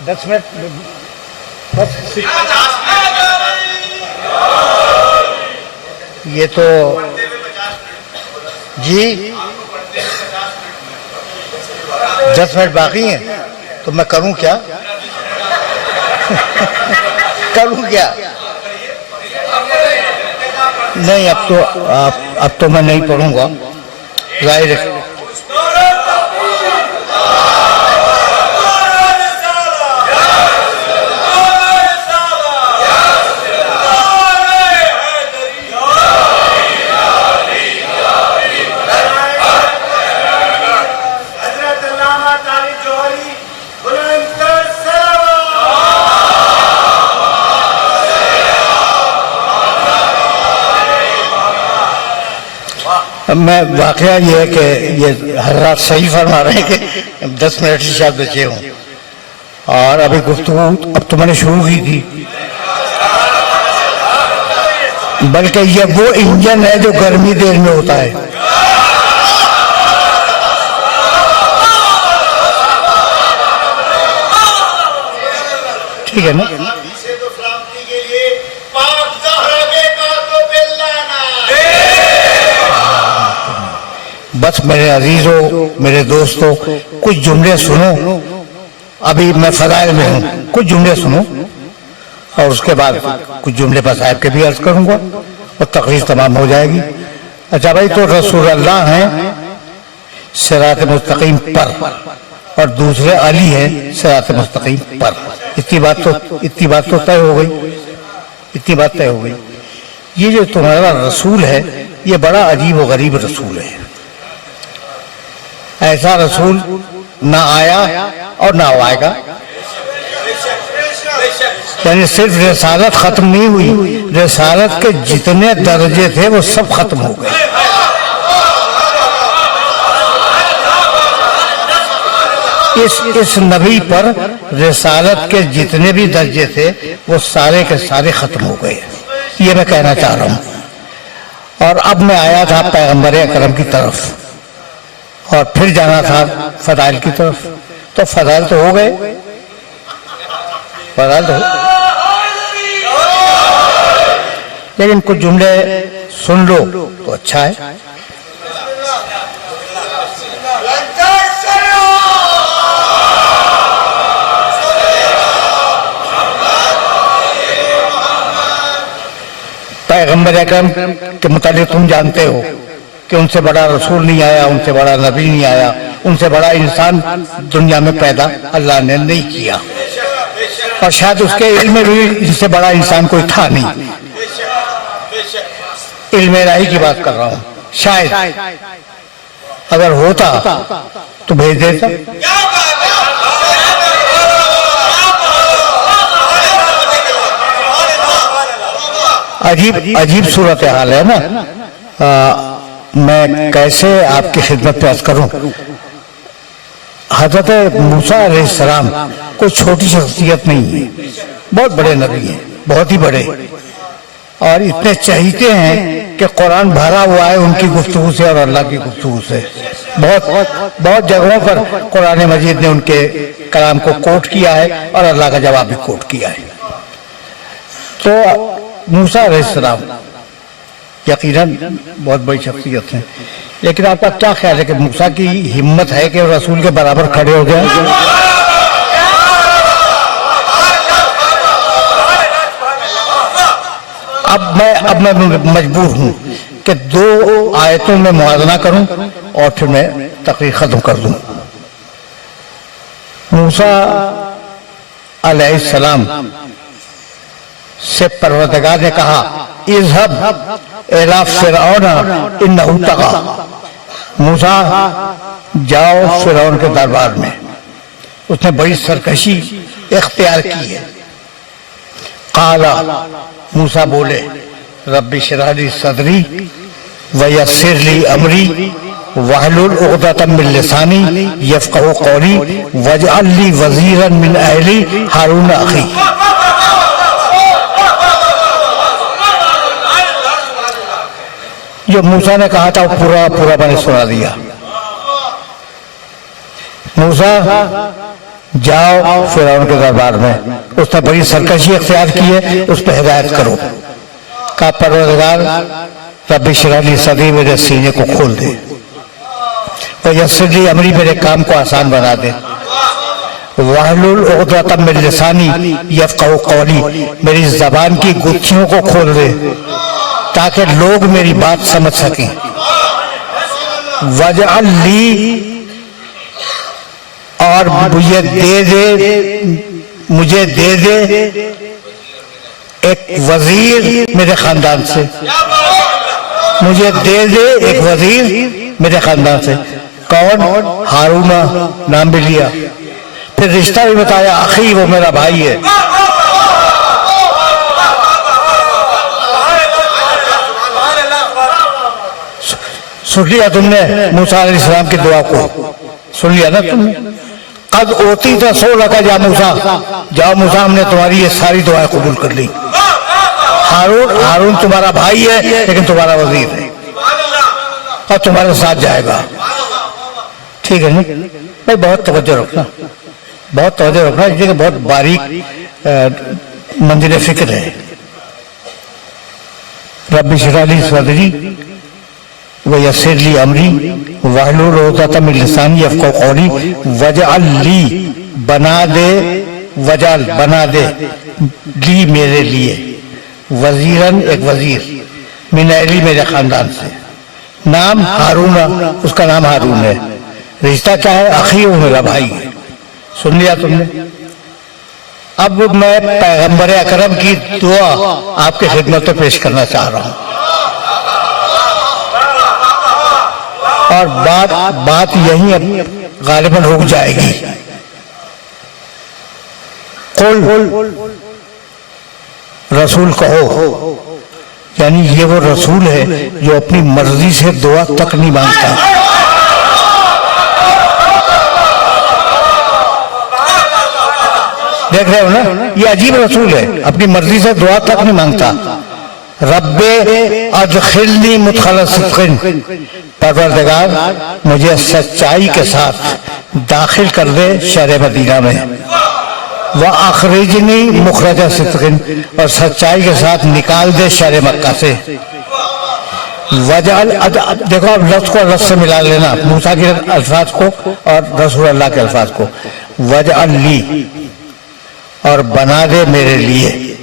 10 मिनट बस। ये तो जी 10 मिनट बाकी हैं, तो मैं करूं क्या? करूं क्या? नहीं, अब तो मैं नहीं पढ़ूंगा, जाहिर है। मैं वाकया ये है कि ये हर रात सही फरमा रहे हैं कि 10 मिनट ही शायद बचे हों, और अभी गुफ्तगू अब तो मैंने शुरू की थी, बल्कि ये वो इंजन है जो गर्मी देर में होता है। ठीक है ना। बस मेरे अजीजों, मेरे दोस्तों, कुछ जुमले सुनो। अभी मैं फजाइल में हूँ, कुछ जुमले सुनो और उसके बाद कुछ जुमले मसाइब के भी अर्ज करूंगा और तकरीर तमाम हो जाएगी। अच्छा भाई, तो रसूल अल्लाह हैं सिरात मुस्तकीम पर और दूसरे अली हैं सिरात मुस्तकीम पर। इतनी बात तो तय हो गई, इतनी बात तय हो गई। ये जो तुम्हारा रसूल है, ये बड़ा अजीब व गरीब रसूल है। ऐसा रसूल ना आया और ना आएगा। यानी सिर्फ रिसालत खत्म नहीं हुई, रिसालत के जितने दर्जे थे वो सब खत्म हो गए। इस नबी पर रिसालत के जितने भी दर्जे थे वो सारे के सारे खत्म हो गए, ये मैं कहना चाह रहा हूँ। और अब मैं आया था पैगंबर अकरम की तरफ और फिर जाना था फदाइल की तरफ, तो फदाइल तो हो गए, फदाइल तो लेकिन कुछ जुमले सुन लो तो अच्छा है। पैगंबर अकरम के मुतालिक तुम जानते हो कि उनसे बड़ा रसूल नहीं आया, उनसे बड़ा नबी नहीं आया, उनसे बड़ा इंसान दुनिया में पैदा अल्लाह ने नहीं किया, और शायद उसके इल्म में भी इनसे बड़ा इंसान कोई था नहीं। इल्म इलाही की बात कर रहा हूँ। शायद अगर होता तो भेज देता। अजीब सूरत हाल है ना। मैं कैसे आपकी खिदमत पेश करूं। हजरत मूसा अलैहिस्सलाम कोई छोटी शख्सियत नहीं है, बहुत बड़े नबी हैं, बहुत ही बड़े, और इतने चाहते हैं कि कुरान भरा हुआ है उनकी गुफ्तगू से और अल्लाह की गुफ्तगू से। बहुत जगहों पर कुरान मजीद ने उनके कलाम को कोट किया है और अल्लाह का जवाब भी कोट किया है। तो मूसा अलैहिस्सलाम यकीनन बहुत बड़ी शख्सियत है, लेकिन आपका क्या ख्याल है कि मूसा की हिम्मत है कि रसूल के बराबर खड़े हो जाए? अब मैं मजबूर हूं कि 2 आयतों में मुआवजा करूं और फिर मैं तकरीर खत्म कर दूं। मूसा अलैहिस्सलाम से परवरदिगार ने कहा, इज़हब इला फिरऔन इन्नहु तग़ा, मूसा जाओ फिरौन के दरबार में, उसने बड़ी सरकशी इख्तियार की है। काला, मूसा बोले, रब्बी इश्रह ली सदरी वयस्सिर ली अमरी वहलुल उक़दतम मिन लिसानी यफ़क़हू क़ौली वजअल ली वज़ीरन मिन अहली हारून अख़ी। जो मूसा ने कहा था वो पूरा मैंने सुना दिया। मूसा जाओ फिरौन के दरबार में, उसने बड़ी सरकशी इख्तियार की है, उस पर हिदायत करो। का परवरदिगार रब्बी इश्रह ली सदरी, मेरे सीने को खोल दे, और यस्सिर ली अमरी, मेरे काम को आसान बना दे, वहलुल उक़दतम मिन लिसानी यफ़क़हू क़ौली, मेरी जबान की गुत्थियों को खोल दे ताकि लोग मेरी बात समझ सकें। वजअल ली, और मुझे दे दे एक वजीर मेरे खानदान से, मुझे दे दे एक वजीर मेरे खानदान से। कौन? हारूना, नाम भी लिया, फिर रिश्ता भी बताया, अखी, वो मेरा भाई है। सुन लिया तुमने मूसा अलैहिस्सलाम की दुआ को? सुन लिया ना तुमने? कद ओती था 16 का, जा मूसा, जाओ मूसा, हमने तुम्हारी ये सारी दुआएं कबूल कर ली। हारून तुम्हारा भाई है, लेकिन तुम्हारा वजीर है और तुम्हारे साथ जाएगा, ठीक है नहीं भाई? बहुत तवज्जो रखना, बहुत तवज्जो रखना, इसलिए बहुत बारीक मंजिल फिक्र है। रब्बी इश्रह ली सदरी वयस्सिर ली अमरी वहलुल उक़दतम मिन लिसानी यफ़क़हू क़ौली वजअल ली, बना दे, वजअल बना दे, ली मेरे लिए, वजीरन एक वजीर, मिन अहली मेरे खानदान से, नाम हारून, उसका नाम हारून है, रिश्ता क्या है? अखी, वो मेरा भाई है। सुन लिया तुमने? अब मैं पैगंबर अकरम की दुआ आपके खिदमत में पेश करना चाह रहा हूं, और बात यही अब गालिबन रुक जाएगी। कुल, रसूल कहो, यानी ये वो रसूल है जो अपनी मर्जी से दुआ तक नहीं मांगता। देख रहे हो ना, ये अजीब रसूल है, अपनी मर्जी से दुआ तक नहीं मांगता। रब्बे अदखिलनी मुदखल सिद्क़िन, परवरदिगार मुझे सच्चाई के साथ दाखिल कर दे शहर मदीना में, व अखरिजनी मुखरज सिद्क़िन, और सच्चाई के साथ निकाल दे शहर मक्का से। वजअल, देखो अब लफ्ज़ को लफ्ज़ से मिला लेना, मूसा के अल्फाज को और रसूल अल्लाह के अल्फाज को। वजअल ली, और बना दे मेरे लिए,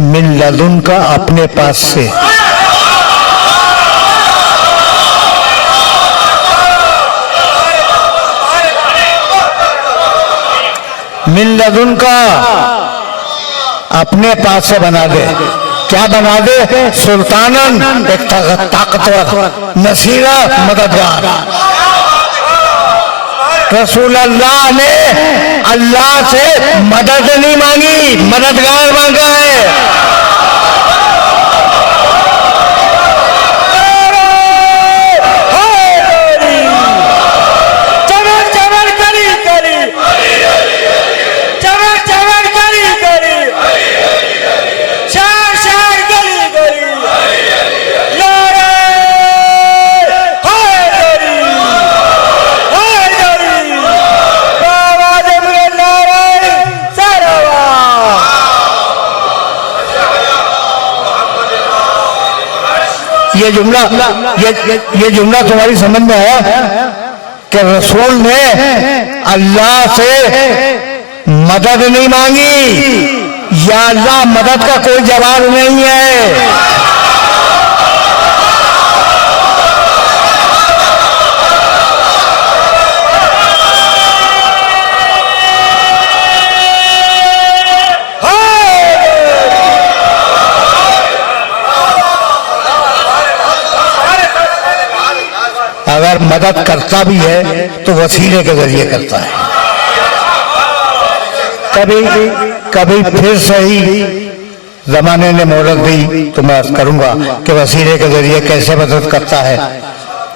मिन लदुन का, अपने पास से, मिन लदुन का, अपने पास से बना दे। क्या बना दे? सुल्तानन, एक ताकतवर, नसीरा, मददगार। रसूल अल्लाह ने अल्लाह से मदद नहीं मांगी, मददगार मांगा है। ये जुमला ये जुमला तुम्हारी समझ में है कि रसूल ने अल्लाह से मदद नहीं मांगी, या अल्लाह मदद का कोई जवाब नहीं है। अगर मदद करता भी है तो वसीले के जरिए करता है। कभी फिर सही जमाने ने मोहलत दी तो मैं करूंगा कि वसीले के जरिए कैसे मदद करता है,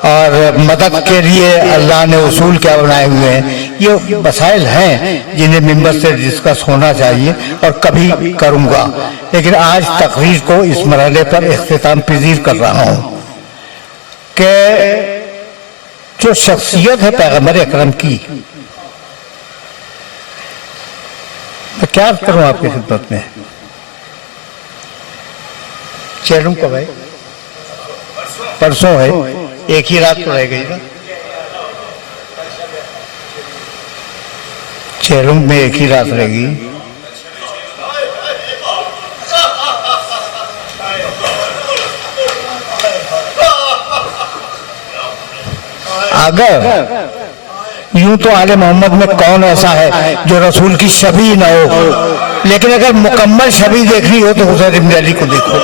और मदद के लिए अल्लाह ने उसूल क्या बनाए हुए हैं। ये मसाइल हैं जिन्हें मिंबर से डिस्कस होना चाहिए और कभी करूंगा, लेकिन आज तकरीर को इस मरहले पर इख्तिताम पजीर कर रहा हूं कि जो शख्सियत है पैगंबर अकरम की, मैं क्या करूं आपकी खिदमत में। चेलूं कब है? परसों है, एक ही रात तो रह गई ना। चेलूं में एक ही रात रहेगी। अगर यूं तो आले मोहम्मद में कौन ऐसा है जो रसूल की शबी ना हो, लेकिन अगर मुकम्मल शबी देखनी हो तो हुसैन इब्न अली को देखो।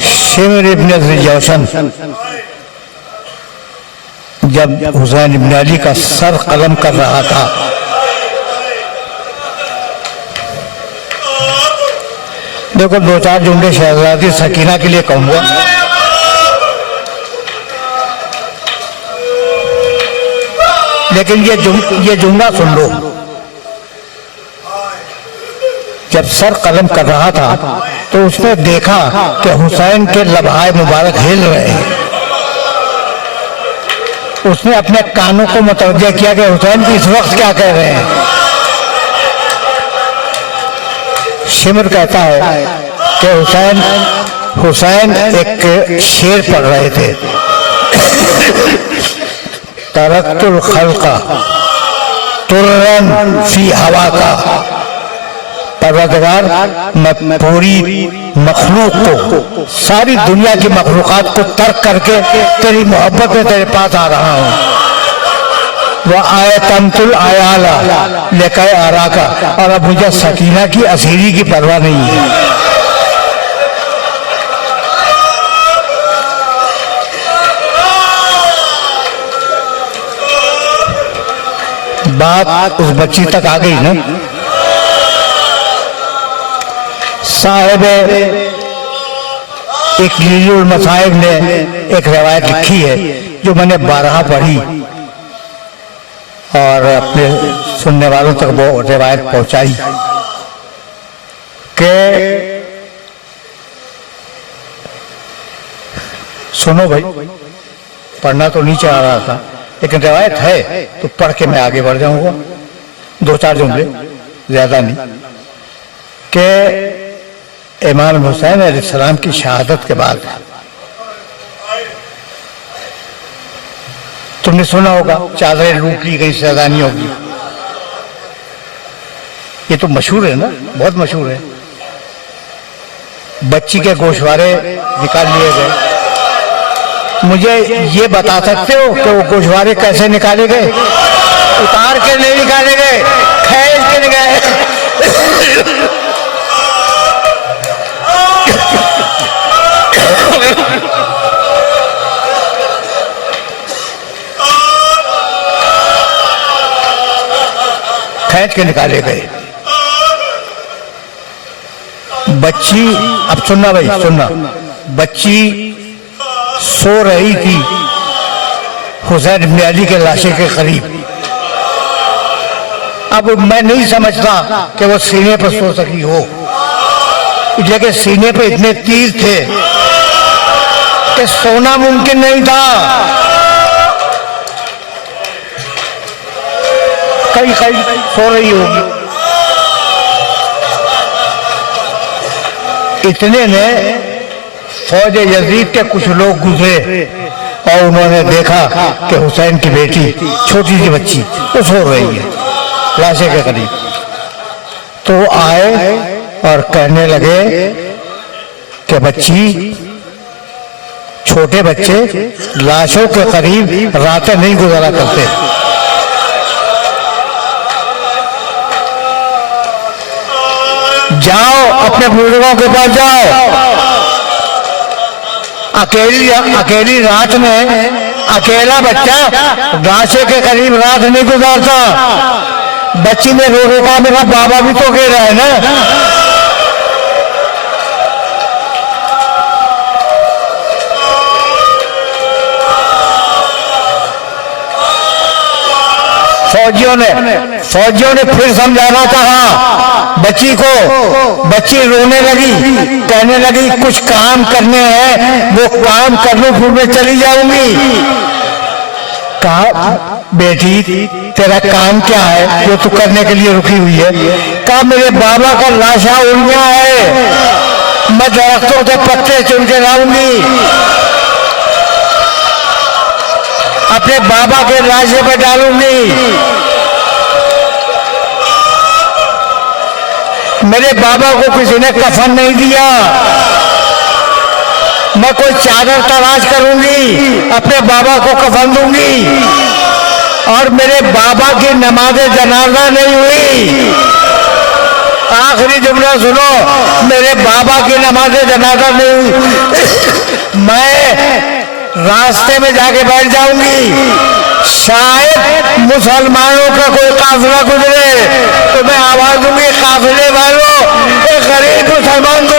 शिमर इब्न जौशन जब हुसैन इब्न अली का सर कलम कर रहा था, देखो दो चार जुमले शहजादी सकीना के लिए कहूंगा। लेकिन ये जुमला सुन लो। जब सर कलम कर रहा था तो उसने देखा कि हुसैन के लबहाए मुबारक हिल रहे हैं। उसने अपने कानों को मुतवज्जह किया कि हुसैन इस वक्त क्या कह रहे हैं। शिमर कहता है कि हुसैन एक शेर पढ़ रहे थे, तरक्तुल खल्का तुर्रन फी हवा का, परवरदिगार मैं पूरी मखलूक को, सारी दुनिया की मखलूकात को तर्क करके तेरी मोहब्बत में तेरे पास आ रहा हूँ। वह आए तमतुल आयाला लेकर आरा का, और अब मुझे सकीना की असीरी की परवाह नहीं है। बात उस बच्ची तक आ गई ना। साहिब इकलीलुल मसाइब ने एक रिवायत लिखी है जो मैंने 12 पढ़ी और अपने सुनने वालों तक वो रिवायत पहुंचाई कि सुनो भाई, पढ़ना तो नहीं चाह रहा था लेकिन रिवायत है तो पढ़ के मैं आगे बढ़ जाऊंगा। 2-4 जुमले, ज्यादा नहीं, कि इमाम हुसैन अलैहिस्सलाम की शहादत के बाद तुमने सुना होगा चादरें लूट ली गई, सैलानी होगी। ये तो मशहूर है ना, बहुत मशहूर है। बच्ची के गोशवारे निकाल लिए गए। मुझे ये बता सकते हो कि वो गोशवारे कैसे निकाले गए? उतार के नहीं निकाले गए, खींच के निकाले। खींच के निकाले गए। बच्ची, अब सुनना भाई सुनना, बच्ची सो रही थी हुसैन इब्न अली के लाशे के करीब। अब मैं नहीं समझता कि वो सीने पर सो सकी हो, लेकिन सीने पे इतने तीर थे कि सोना मुमकिन नहीं था। कहीं सो रही होगी, इतने ने फौज यजीद के कुछ लोग गुजरे और उन्होंने देखा कि हुसैन की बेटी छोटी सी बच्ची वो सो रही है लाशे के करीब। तो आए और कहने लगे कि बच्ची, छोटे बच्चे लाशों के करीब रातें नहीं गुजारा करते। जाओ अपने बुजुर्गों के पास जाओ। अकेली रात में अकेला बच्चा लाशे के करीब रात नहीं गुजारता। बच्ची ने रो रो कहा मेरा बाबा भी तो अकेला है ना। फौजियों ने फिर समझाना चाहा बच्ची को। बच्ची रोने लगी, कहने लगी कुछ काम करने हैं, वो काम कर लूं फिर मैं चली जाऊंगी। कहा बेटी तेरा काम क्या है जो तू करने के लिए रुकी हुई है? कहा मेरे बाबा का लाशा उड़ गया है, मैं दरख्तों से पत्ते चुन के लाऊंगी, अपने बाबा के लाशे पे डालूंगी। मेरे बाबा को किसी ने कफन नहीं दिया, मैं कोई चादर तलाश करूंगी, अपने बाबा को कफन दूंगी। और मेरे बाबा की नमाज जनाजा नहीं हुई। आखिरी जुमला सुनो, मेरे बाबा की नमाज जनाजा नहीं हुई। मैं रास्ते में जाके बैठ जाऊंगी, शायद मुसलमानों का कोई काफिला गुजरे तो मैं आवाज दूंगी काफिले वालों, एक गरीब मुसलमान को